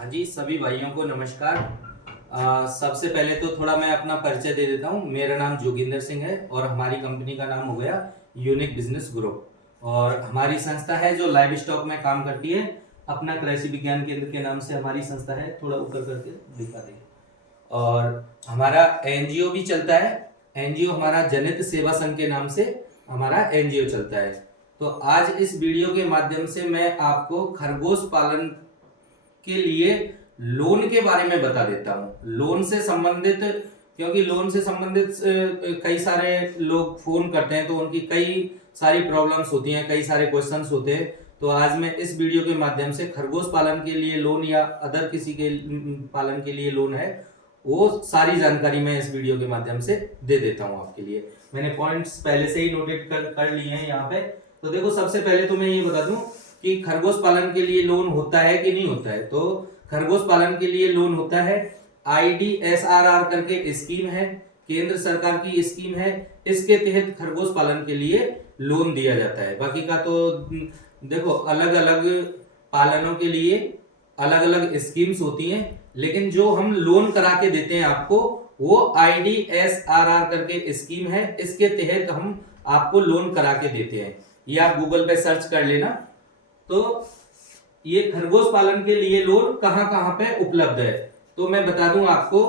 हाँ जी, सभी भाइयों को नमस्कार। सबसे पहले तो थोड़ा मैं अपना परिचय दे देता हूँ। मेरा नाम जोगिंदर सिंह है और हमारी कंपनी का नाम हो गया यूनिक बिजनेस ग्रुप। और हमारी संस्था है जो लाइव स्टॉक में काम करती है। अपना कृषि विज्ञान केंद्र के नाम से हमारी संस्था है, थोड़ा ऊपर करके दिखा दें। और हमारा एनजीओ भी चलता है। एनजीओ हमारा जनित सेवा संघ के नाम से हमारा एनजीओ चलता है। तो आज इस वीडियो के माध्यम से मैं आपको खरगोश पालन के लिए लोन के बारे में बता देता हूँ। लोन से संबंधित, क्योंकि लोन से संबंधित कई सारे लोग फोन करते हैं तो उनकी कई सारी प्रॉब्लम्स होती हैं, कई सारे क्वेश्चंस होते हैं। तो आज मैं इस वीडियो के माध्यम से खरगोश पालन के लिए लोन या अदर किसी के पालन के लिए लोन है, वो सारी जानकारी मैं इस वीडियो के माध्यम से दे देता हूँ आपके लिए। मैंने पॉइंट्स पहले से ही नोटेट कर लिए हैं यहाँ पे। तो देखो, सबसे पहले तो मैं ये बता दूं कि खरगोश पालन के लिए लोन होता है कि नहीं होता है। तो खरगोश पालन के लिए लोन होता है। IDSRR करके स्कीम है, केंद्र सरकार की स्कीम है। इसके तहत खरगोश पालन के लिए लोन दिया जाता है। बाकी का तो देखो, अलग अलग पालनों के लिए अलग अलग स्कीम्स होती हैं, लेकिन जो हम लोन करा के देते हैं आपको, वो IDSRR करके स्कीम है। इसके तहत हम आपको लोन करा के देते हैं। ये आप गूगल पे सर्च कर लेना। तो ये खरगोश पालन के लिए लोन कहां कहां पे उपलब्ध है, तो मैं बता दूं आपको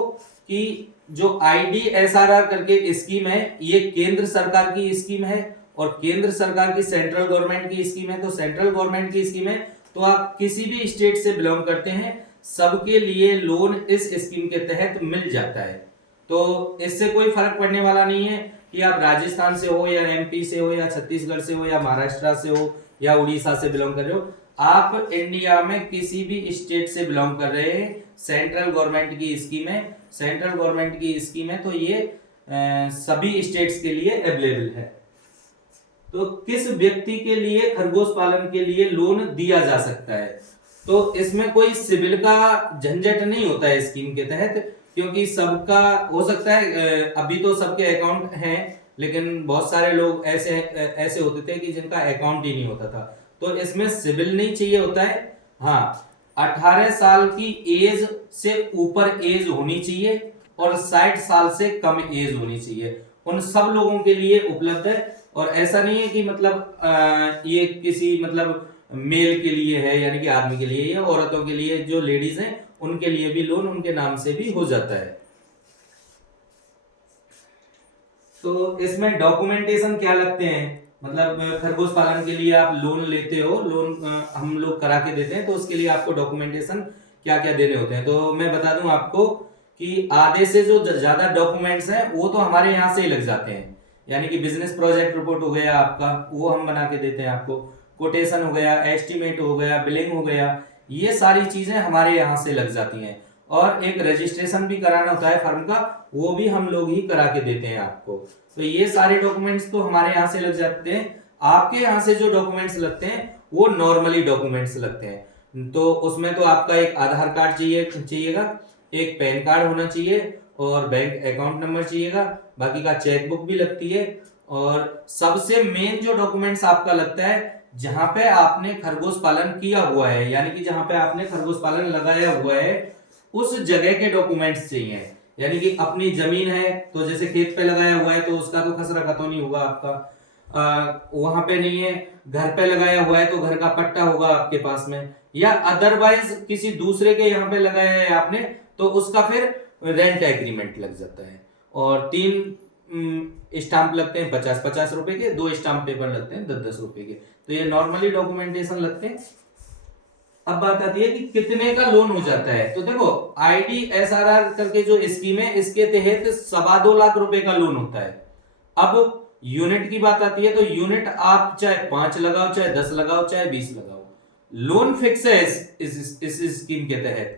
कि जो IDSRR करके स्कीम है, ये केंद्र सरकार की स्कीम है। और केंद्र सरकार की सेंट्रल गवर्नमेंट की स्कीम है। तो सेंट्रल गवर्नमेंट की स्कीम है, तो आप किसी भी स्टेट से बिलोंग करते हैं, सबके लिए लोन इस स्कीम के तहत मिल जाता है। तो इससे कोई फर्क पड़ने वाला नहीं है कि आप राजस्थान से हो या MP से हो या छत्तीसगढ़ से हो या महाराष्ट्र से हो या उड़ीसा से बिलोंग कर रहे हो। आप इंडिया में किसी भी स्टेट से बिलोंग कर रहे हैं, सेंट्रल गवर्नमेंट की स्कीम है। सेंट्रल गवर्नमेंट की स्कीम है, तो ये सभी स्टेट्स के लिए अवेलेबल है। तो किस व्यक्ति के लिए खरगोश पालन के लिए लोन दिया जा सकता है, तो इसमें कोई सिविल का झंझट नहीं होता है स्कीम के तहत, क्योंकि सबका हो सकता है। अभी तो सबके अकाउंट हैं, लेकिन बहुत सारे लोग ऐसे होते थे कि जिनका अकाउंट ही नहीं होता था। तो इसमें सिविल नहीं चाहिए होता है। हाँ, 18 साल की एज से ऊपर एज होनी चाहिए और 60 साल से कम एज होनी चाहिए। उन सब लोगों के लिए उपलब्ध है। और ऐसा नहीं है कि मतलब ये किसी मतलब मेल के लिए है, यानी कि आदमी के लिए, या औरतों के लिए, जो लेडीज हैं उनके लिए भी लोन उनके नाम से भी हो जाता है। तो इसमें डॉक्यूमेंटेशन क्या लगते हैं, मतलब खरगोश पालन के लिए आप लोन लेते हो, लोन हम लोग करा के देते हैं, तो उसके लिए आपको डॉक्यूमेंटेशन क्या क्या देने होते हैं। तो मैं बता दूं आपको कि आधे से जो ज्यादा डॉक्यूमेंट्स हैं वो तो हमारे यहाँ से ही लग जाते हैं। यानी कि बिजनेस प्रोजेक्ट रिपोर्ट हो गया आपका, वो हम बना के देते हैं आपको। कोटेशन हो गया, एस्टिमेट हो गया, बिलिंग हो गया, ये सारी चीजें हमारे यहाँ से लग जाती हैं। और एक रजिस्ट्रेशन भी कराना होता है फर्म का, वो भी हम लोग ही करा के देते हैं आपको। तो ये सारे डॉक्यूमेंट्स तो हमारे यहाँ से लग जाते हैं। आपके यहाँ से जो डॉक्यूमेंट्स लगते हैं वो नॉर्मली डॉक्यूमेंट्स लगते हैं। तो उसमें तो आपका एक आधार कार्ड चाहिएगा, एक पैन कार्ड होना चाहिए और बैंक अकाउंट नंबर चाहिएगा। बाकी का चेकबुक भी लगती है। और सबसे मेन जो डॉक्यूमेंट्स आपका लगता है, जहां पे आपने खरगोश पालन किया हुआ है, यानी कि जहां पे आपने खरगोश पालन लगाया हुआ है, उस जगह के डॉक्यूमेंट्स चाहिए। यानी कि अपनी जमीन है, तो जैसे खेत पे लगाया हुआ है तो उसका तो खसरा खतौनी नहीं होगा आपका। वहां पे नहीं है, घर पे लगाया हुआ है तो घर का पट्टा होगा आपके पास में, या अदरवाइज किसी दूसरे के यहाँ पे लगाया है आपने, तो उसका फिर रेंट एग्रीमेंट लग जाता है। और 3 स्टाम्प लगते हैं 50-50 रुपए के, 2 स्टाम्प पेपर लगते हैं 10-10 रुपए के। तो ये नॉर्मली डॉक्यूमेंटेशन लगते हैं। अब बात आती है कि कितने का लोन हो जाता है। तो देखो, IDSRR करके जो स्कीम है, इसके तहत 2.25 लाख रुपए का लोन होता है। अब यूनिट की बात आती है, तो यूनिट आप चाहे 5 लगाओ, चाहे 10 लगाओ, चाहे 20 लगाओ, लोन फिक्स है इस स्कीम के तहत।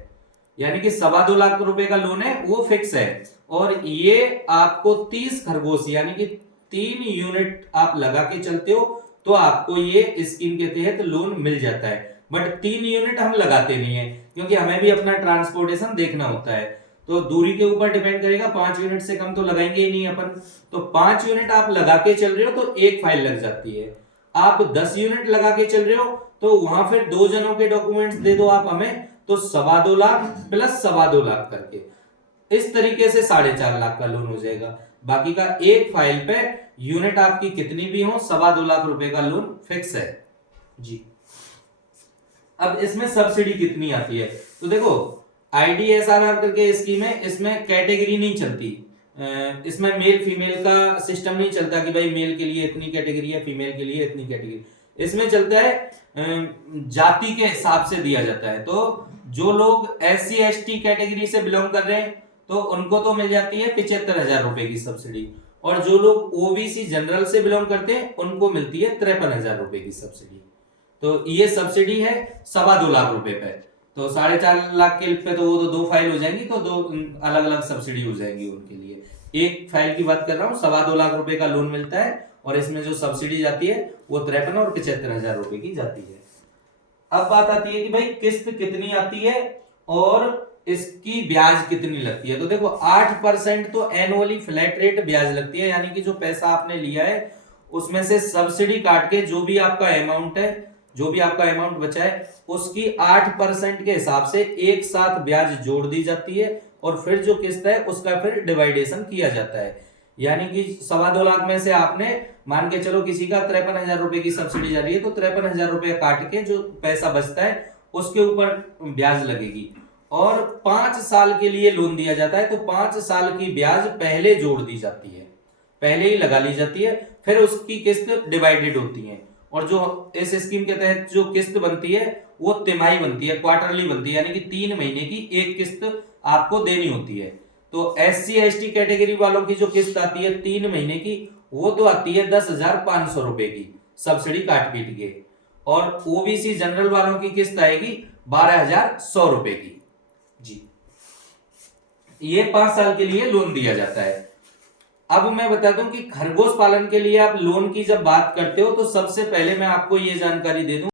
यानी कि 2.25 लाख रुपए का लोन है, वो फिक्स है। और ये आपको 30 खरगोश यानी कि 3 यूनिट आप लगा के चलते हो, तो आपको ये स्कीम के तहत लोन मिल जाता है। बट 3 यूनिट हम लगाते नहीं है, क्योंकि हमें भी अपना ट्रांसपोर्टेशन देखना होता है। तो दूरी के ऊपर डिपेंड करेगा, 5 यूनिट से कम तो लगाएंगे ही नहीं अपन। तो 5 यूनिट आप लगा के चल रहे हो तो एक फाइल लग जाती है। आप 10 यूनिट लगा के चल रहे हो तो वहां फिर 2 जनों के डॉक्यूमेंट्स दे दो आप हमें, तो 2.25 लाख प्लस 2.25 लाख करके इस तरीके से 4.5 लाख का लोन हो जाएगा। बाकी का एक फाइल पे यूनिट आपकी कितनी भी हो 2.25 लाख रुपए का लोन फिक्स है जी। अब इसमें सब्सिडी कितनी आती है, तो देखो IDSRR करके स्कीम है, इसमें कैटेगरी नहीं चलती, इसमें मेल फीमेल का सिस्टम नहीं चलता कि भाई मेल के लिए इतनी कैटेगरी है, फीमेल के लिए इतनी कैटेगरी। इसमें चलता है जाति के हिसाब से दिया जाता है। तो जो लोग SC ST कैटेगरी से बिलोंग कर रहे हैं तो उनको तो मिल जाती है 75,000 रुपए की सब्सिडी, और जो लोग OBC जनरल से बिलोंग करते हैं उनको मिलती है 53,000 रुपए की सब्सिडी। तो ये सब्सिडी है 2.25 लाख रुपए पे, तो 4.5 लाख के पे तो वो तो 2 फाइल हो जाएंगी, तो 2 अलग अलग सब्सिडी हो जाएंगी उनके लिए। एक फाइल की बात कर रहा हूँ, 2.25 लाख रुपए का लोन मिलता है और इसमें जो सब्सिडी जाती है वो 53 और 75,000 रुपए की जाती है। अब बात आती है कि भाई किस्त कितनी आती है और इसकी ब्याज कितनी लगती है। तो देखो 8% तो एनुअली फ्लैट रेट ब्याज लगती है, यानी कि जो पैसा आपने लिया है उसमें से सब्सिडी काट के जो भी आपका अमाउंट है, जो भी आपका अमाउंट बचा है उसकी 8% के हिसाब से एक साथ ब्याज जोड़ दी जाती है और फिर जो किस्त है उसका फिर डिवाइडेशन किया जाता है। यानी कि 2.25 लाख में से आपने मान के चलो किसी का 53,000 रुपए की सब्सिडी जा रही है, तो 53,000 रुपए काट के जो पैसा बचता है उसके ऊपर ब्याज लगेगी। और 5 साल के लिए लोन दिया जाता है, तो 5 साल की ब्याज पहले जोड़ दी जाती है, पहले ही लगा ली जाती है, फिर उसकी किस्त डिवाइडेड होती है। और जो इस स्कीम के तहत जो किस्त बनती है वो तिमाही बनती है, क्वार्टरली बनती है, यानी कि 3 महीने की एक किस्त आपको देनी होती है। तो SC ST कैटेगरी वालों की जो किस्त आती है 3 महीने की, वो तो आती है 10,500 रुपए की सब्सिडी काट पीट के, और OBC जनरल वालों की किस्त आएगी 12,100 रुपए की जी। ये 5 साल के लिए लोन दिया जाता है। अब मैं बता दूं कि खरगोश पालन के लिए आप लोन की जब बात करते हो तो सबसे पहले मैं आपको ये जानकारी दे दूं